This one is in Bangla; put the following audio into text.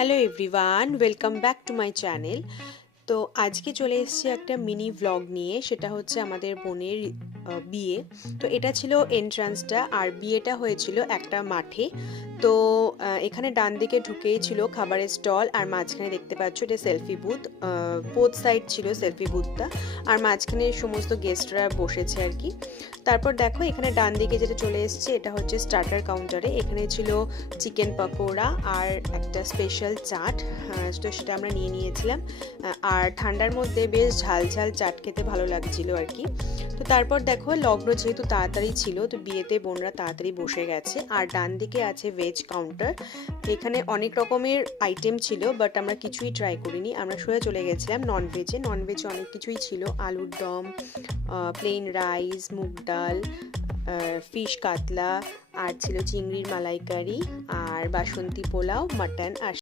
Hello everyone, welcome back to my channel. তো আজকে চলে এসেছি একটা মিনি ভ্লগ নিয়ে। সেটা হচ্ছে আমাদের বোনের বিয়ে। তো এটা ছিল এন্ট্রান্সটা, আর বিয়েটা হয়েছিল একটা মাঠে। তো এখানে ডান দিকে ঢুকেই ছিল খাবারের স্টল, আর মাঝখানে দেখতে পাচ্ছ এটা সেলফি বুথ। বোথ সাইড ছিল সেলফি বুথটা, আর মাঝখানে সমস্ত গেস্টরা বসেছে আর কি। তারপর দেখো এখানে ডান দিকে যেটা চলে এসছে এটা হচ্ছে স্টার্টার কাউন্টারে। এখানে ছিল চিকেন পকোড়া আর একটা স্পেশাল চাট। তো সেটা আমরা নিয়ে নিয়েছিলাম, আর ঠান্ডার মধ্যে বেশ ঝাল ঝাল চাট খেতে ভালো লাগছিল আর কি। তো তারপর দেখো লগ্ন যেহেতু তাড়াতাড়ি ছিল, তো বিয়েতে বোনরা তাড়াতাড়ি বসে গেছে। আর ডান দিকে আছে ভেজ কাউন্টার। এখানে অনেক রকমের আইটেম ছিল, বাট আমরা কিছুই ট্রাই করিনি। আমরা সোজা চলে গেছিলাম ননভেজে। ননভেজে অনেক কিছুই ছিল, আলুর দম, প্লেন রাইস, মুগ ডাল, ফিশ কাতলা, আর ছিল চিংড়ির মালাইকারি, আর বাসন্তী পোলাও, মাটন আর